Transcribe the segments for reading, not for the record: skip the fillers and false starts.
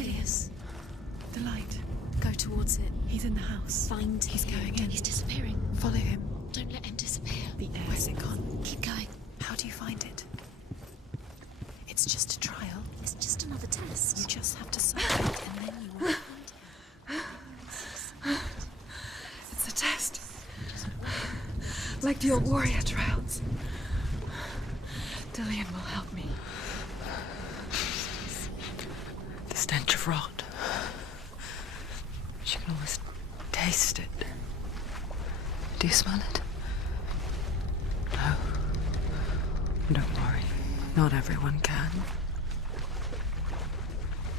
Dilius. The light. Go towards it. He's in the house. Find He's him. going in. He's disappearing. Follow him. Don't let him disappear. The air. Where's it gone? Keep going. How do you find it? It's just a trial. It's just another test. You just have to solve it, and then you will find him. It's a test. Like the old warrior trials. Dillian will help me. The stench of rot. She can almost taste it. Do you smell it? No. Don't worry. Not everyone can.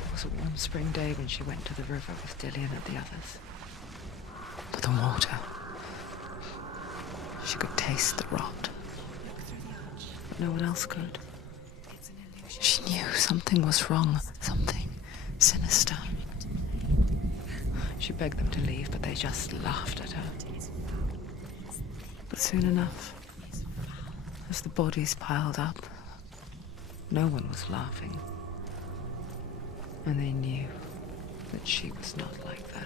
It was a warm spring day when she went to the river with Dillian and the others. To the water. She could taste the rot. But no one else could. She knew something was wrong. Something sinister. She begged them to leave, but they just laughed at her. But soon enough, as the bodies piled up, no one was laughing. And they knew that she was not like them.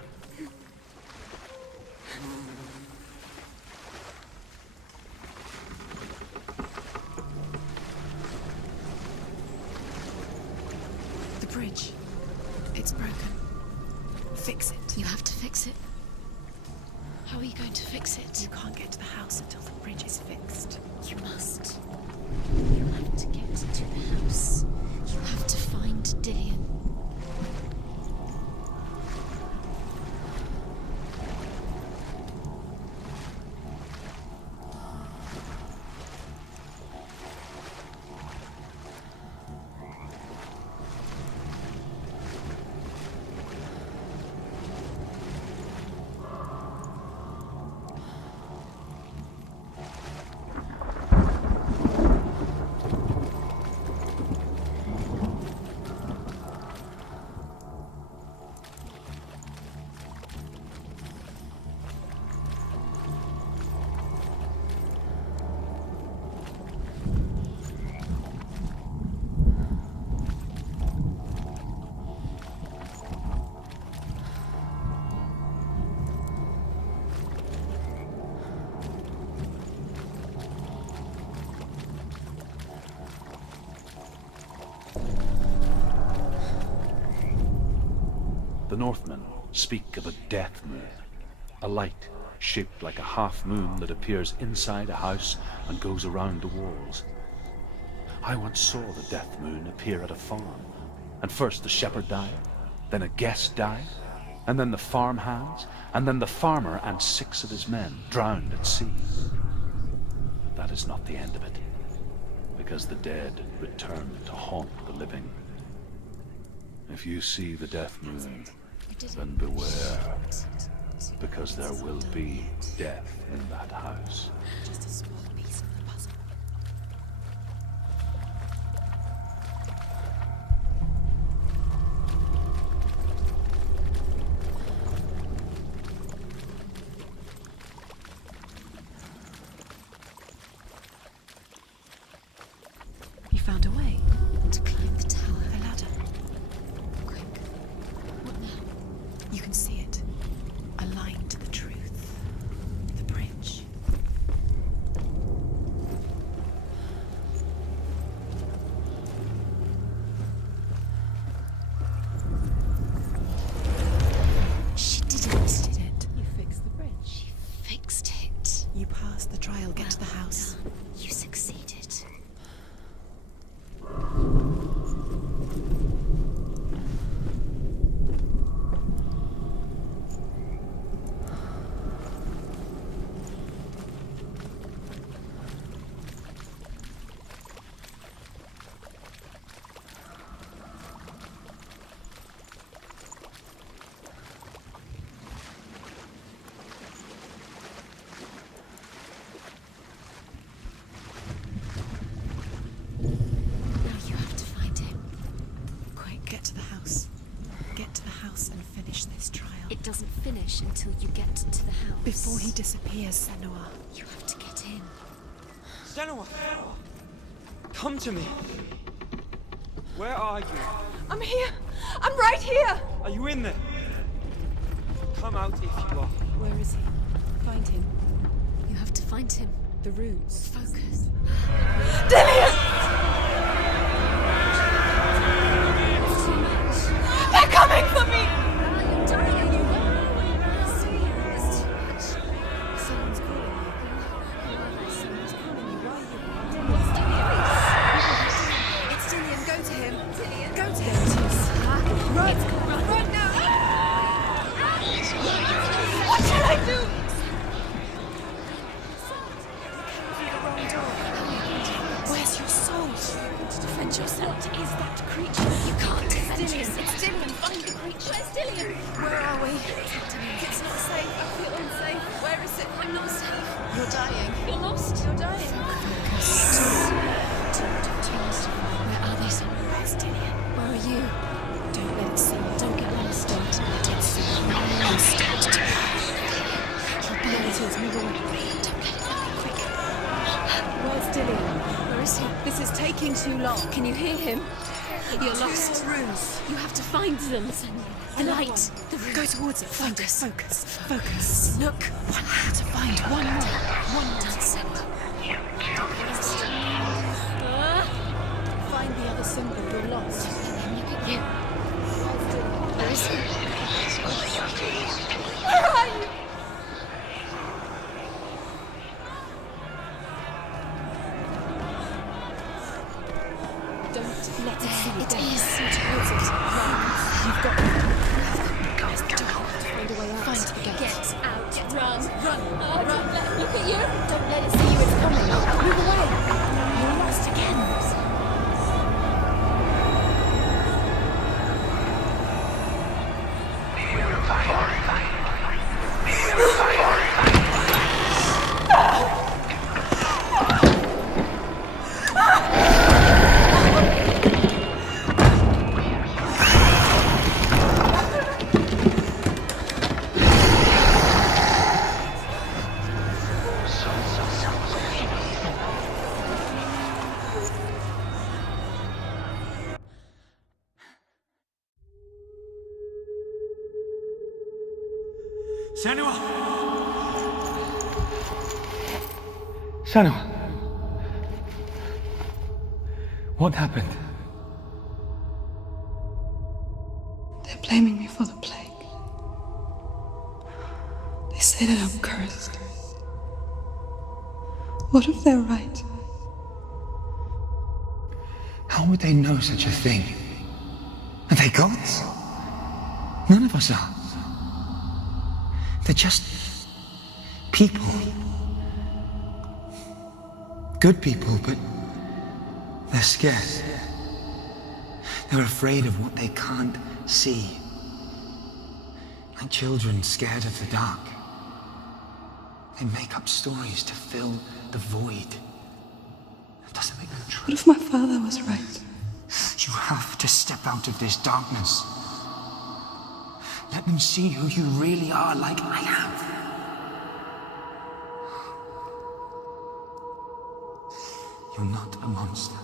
The bridge. It's broken. Fix it. You have to fix it. How are you going to fix it? You can't get to the house until the bridge is fixed. You must. You have to get to the house. You have to find Dillian. The Northmen speak of a death moon, a light shaped like a half moon that appears inside a house and goes around the walls. I once saw the death moon appear at a farm, and first the shepherd died, then a guest died, and then the farm hands, and then the farmer and 6 of his men drowned at sea. That is not the end of it, because the dead return to haunt the living. If you see the death moon, then beware, because there will be death in that house. Just a small piece of the puzzle. You found a way To climb the tower. a ladder. Quick. What now? You can see it. Aligned to the truth. The bridge. She did it. You did it. You fixed the bridge. She fixed it. You passed the trial. Get to the house. Done. You succeeded. Now you have to find him. Quick, get to the house. Get to the house and finish this trial. It doesn't finish until you get to the house. Before he disappears, Senua. You have to get in. Senua! Come to me! Where are you? I'm here! I'm right here! Are you in there? Come out if you are. Where is he? Find him. You have to find him. The runes. Focus. Dillian! It's too much. They're coming for me! You're dying. You won't. Celia, it's too much. Someone's calling you. Someone's calling you. Why are you? What's Dillian? It's Dillian. Go to him. Dillian. Go to him. Run. Run now. What should I do? Where's your soul? To defend yourself. What is that creature? You can't defend yourself. It's Dillian. Find the creature. Where's Dillian? Where are we? It's not safe. I feel unsafe. Where is it? I'm not safe. You're dying. You're lost. You're dying. Focus. Where are they? Where's Dillian? Where are you? Don't let it see you. Don't get lost. Don't let it see you. Don't start to there it is. Move on. Don't let it go. Quick. Where's Dillian? Where is he? This is taking too long. Can you hear him? You're lost. Runes. You have to find them. The light. The runes. Go towards it. Focus. Focus. Focus. Look. One more to find. One more. One more. That's it. Find the other symbol. You're lost. Look at you. Where is he? Where are you? Don't let it see you. It is. Towards it. You've got it. Guys, find a way out. Find the gate. Get out. Run. Run. Run. Look at you. Don't let it see you. It's coming. Move away. You're lost again. Senua! Senua! What happened? They're blaming me for the plague. They say that I'm cursed. What if they're right? How would they know such a thing? Are they gods? None of us are. They're just people. Good people, but they're scared. They're afraid of what they can't see. Like children scared of the dark. They make up stories to fill the void. That doesn't make them true. What if my father was right? You have to step out of this darkness. Let them see who you really are, like I have. You're not a monster.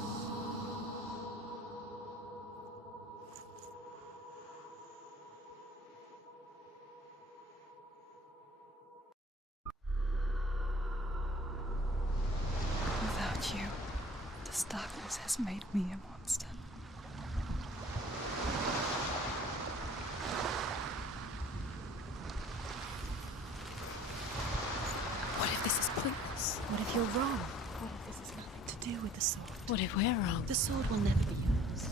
Without you, this darkness has made me a monster. What if this is pointless? What if you're wrong? What if this has nothing to do with the sword? What if we're wrong? The sword will never be yours.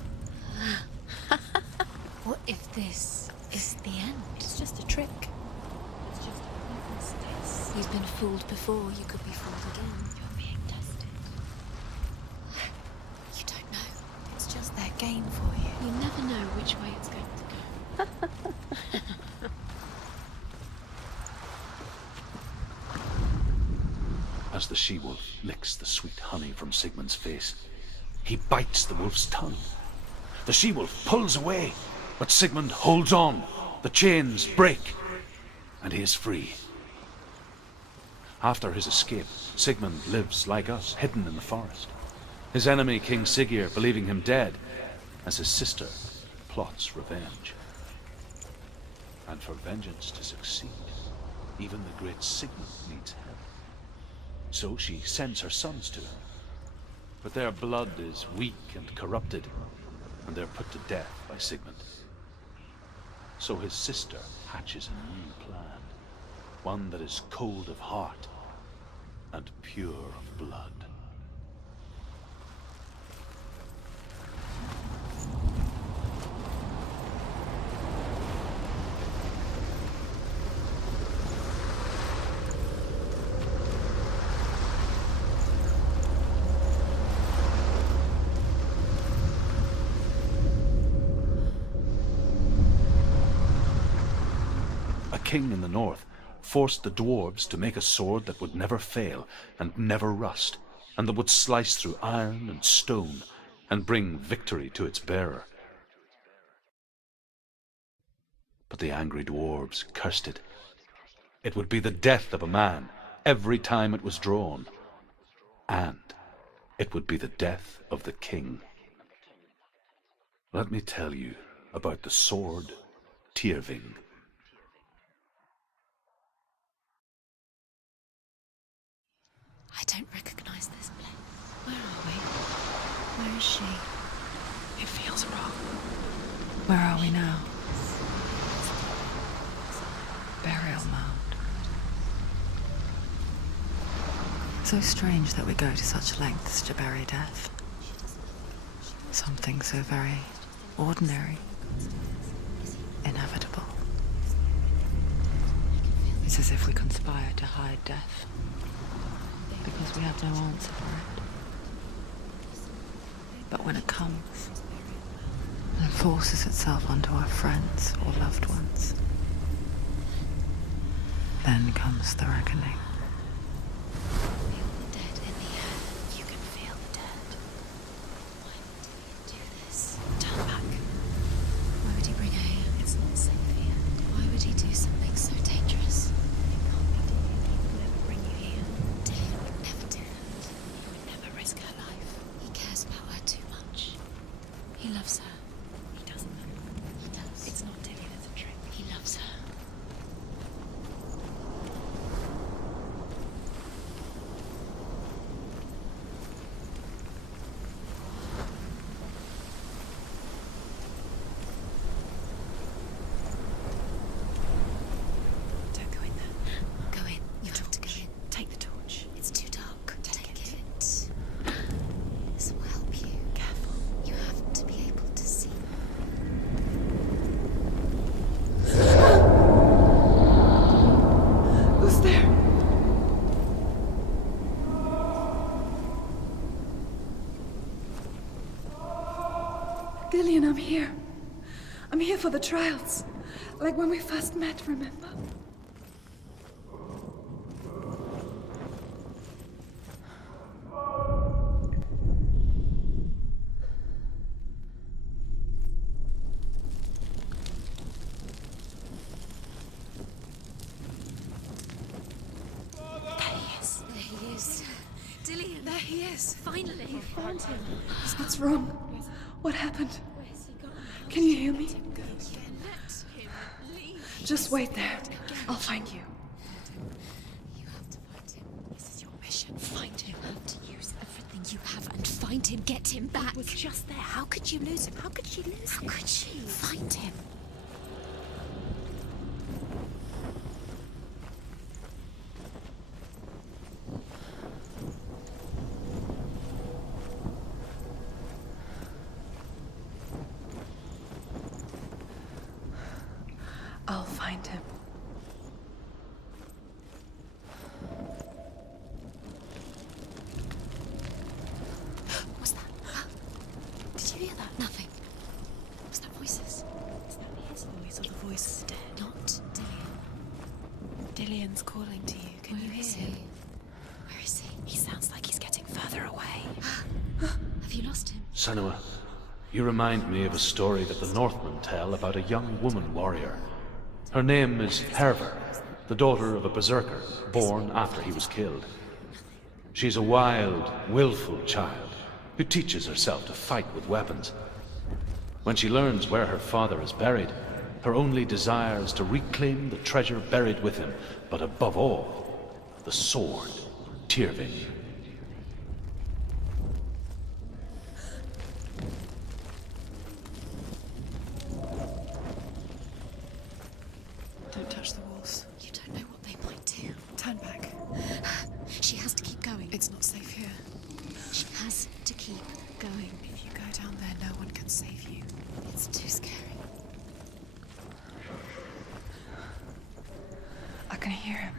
What if this is the end? It's just a trick. It's just a pointless test. You've been fooled before. You could be fooled again. You're being tested. You don't know. It's just their game for you. You never know which way it's going to go. As the she-wolf licks the sweet honey from Sigmund's face, he bites the wolf's tongue. The she-wolf pulls away, but Sigmund holds on. The chains break, and he is free. After his escape, Sigmund lives like us, hidden in the forest. His enemy, King Siggeir, believing him dead, as his sister plots revenge. And for vengeance to succeed, even the great Sigmund needs help. So she sends her sons to him. But their blood is weak and corrupted, and they're put to death by Sigmund. So his sister hatches a new plan, one that is cold of heart and pure of blood. King in the north forced the dwarves to make a sword that would never fail and never rust, and that would slice through iron and stone and bring victory to its bearer. But the angry dwarves cursed it. It would be the death of a man every time it was drawn, and it would be the death of the king. Let me tell you about the sword Tyrving. I don't recognize this place. Where are we? Where is she? It feels wrong. Where are we now? Burial mound. So strange that we go to such lengths to bury death. Something so very ordinary, inevitable. It's as if we conspire to hide death, because we have no answer for it. But when it comes and forces itself onto our friends or loved ones, then comes the reckoning. Feel the dead in the air. You can feel the dead. Why would he do this? Turn back. Why would he bring her here? It's not safe here. Why would he do something so dangerous? It can't be Dillian. He would never bring you here. Dillian would never do that. He would never risk her life. He cares about her too much. He loves her. He doesn't. He does. It's not Dillian, it's a trick. He loves her. Don't go in there. Go in. You have to go in. Take the torch. It's too dark. Take it. This will help you. Careful. You have to be able to see. Who's there? Dillian, I'm here. I'm here for the trials. Like when we first met, remember? There he is. There he is. Dillian. There he is. Finally. You found him. What's wrong? What happened? Where's he gone? Can you hear me? Let him leave. Just wait there. I'll find you. You have to find him. This is your mission. Find him. You have to use everything you have and find him. Get him back. He was just there. How could you lose him? How could she lose him? How could she? Find him. I'll find him. What's that? Did you hear that? Nothing. Was that voices? Is that his voice or the voice of the dead? Not Dillian. Dillian's calling to you. Can you hear him? Where is he? He sounds like he's getting further away. Have you lost him? Senua, you remind me of a story that the Northmen tell about a young woman warrior. Her name is Herver, the daughter of a berserker, born after he was killed. She's a wild, willful child who teaches herself to fight with weapons. When she learns where her father is buried, her only desire is to reclaim the treasure buried with him, but above all, the sword, Tyrving. Don't touch the walls. You don't know what they might do. Turn back. She has to keep going. It's not safe here. She has to keep going. If you go down there, no one can save you. It's too scary. I can hear him.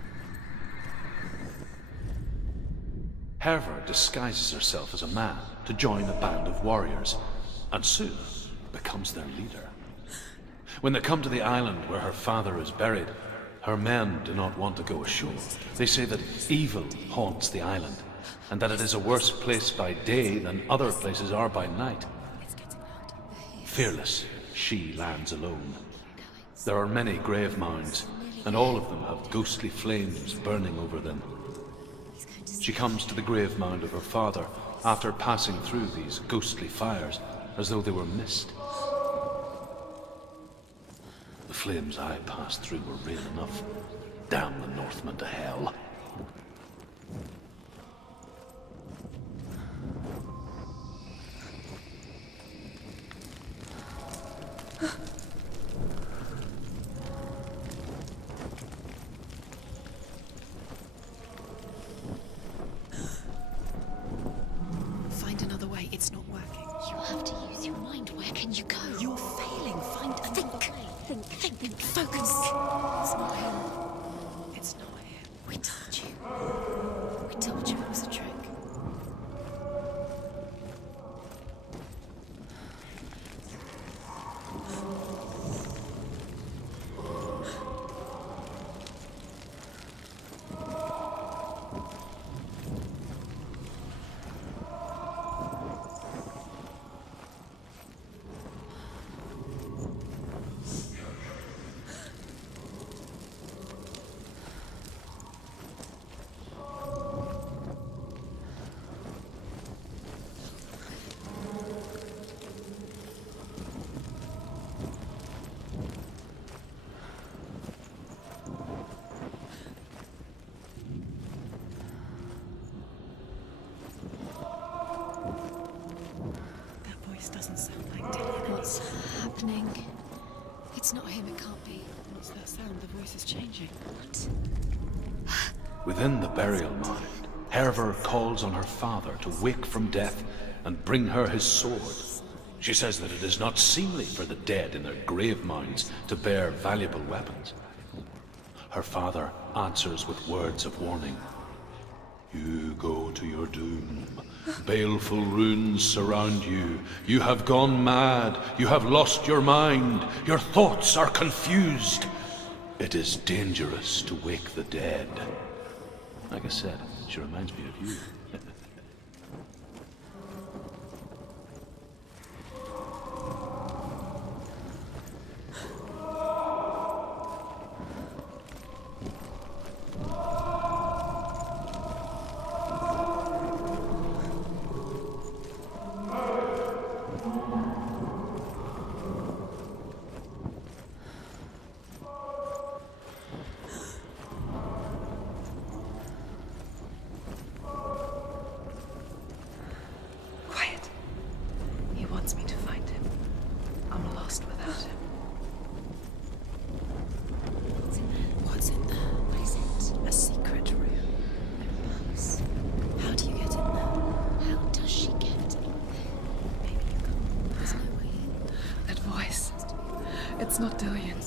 Hervor disguises herself as a man to join a band of warriors, and soon becomes their leader. When they come to the island where her father is buried, her men do not want to go ashore. They say that evil haunts the island, and that it is a worse place by day than other places are by night. Fearless, she lands alone. There are many grave mounds, and all of them have ghostly flames burning over them. She comes to the grave mound of her father after passing through these ghostly fires as though they were mist. The flames I passed through were real enough. Damn the Northmen to hell. Find another way. It's not working. You have to use your mind. Where can you go? You're failing. Find another way. Think. Focus. It's not him. It's not him. We told you. We told you it was a trick. Doesn't sound like Dillian. What's happening? It's not him, it can't be. What's that sound? The voice is changing. What? Within the burial mound, Hervor calls on her father to wake from death and bring her his sword. She says that it is not seemly for the dead in their grave mounds to bear valuable weapons. Her father answers with words of warning. You go to your doom. Baleful runes surround you. You have gone mad. You have lost your mind. Your thoughts are confused. It is dangerous to wake the dead. Like I said, she reminds me of you. Quiet. He wants me to find him. I'm lost without him. What's in there? What's in there? What is it? A secret room. House. How do you get in there? How does she get in there? Maybe you can't. There's no way in. That voice. It's not Dillian.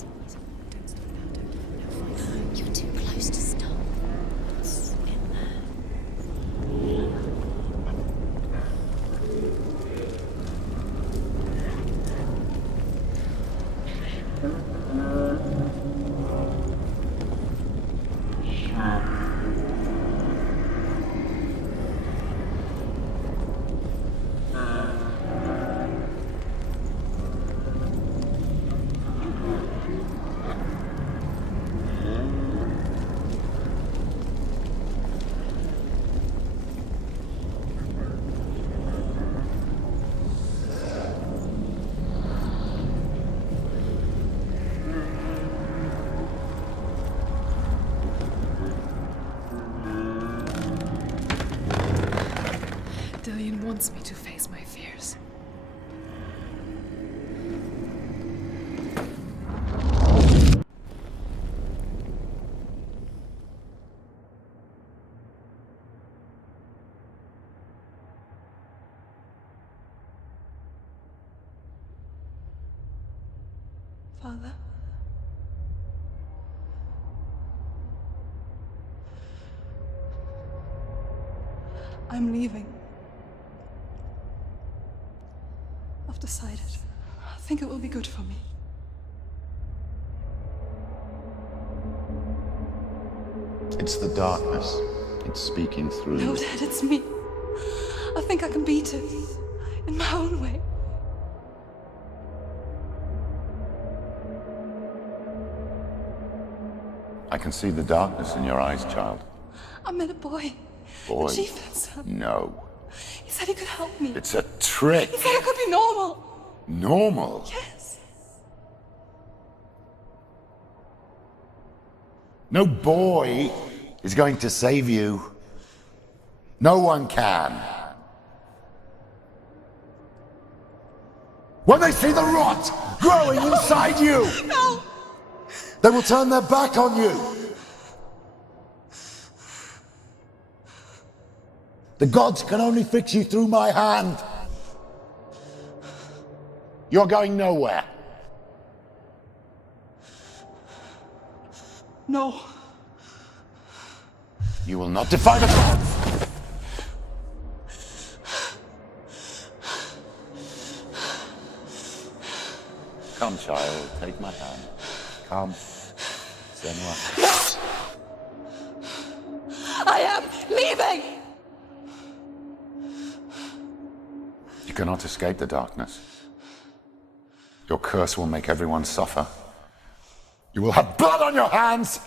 Don't stop now, don't. No, fine. You're too close to stop. What's in there? wants me to face my fears. Father? I'm leaving. I've decided. I think it will be good for me. It's the darkness. It's speaking through No, you. Dad, it's me. I think I can beat it. In my own way. I can see the darkness in your eyes, child. I met a boy. Boy. The chieftain's son. No. He said he could help me. It's a trick. He said I could be normal. Normal. Yes. No boy is going to save you. No one can. When they see the rot growing inside you, No! they will turn their back on you. The gods can only fix you through my hand. You're going nowhere. No. You will not defy the gods. Come, child, take my hand. Come. Senua. I am leaving! You cannot escape the darkness. Your curse will make everyone suffer. You will have blood on your hands!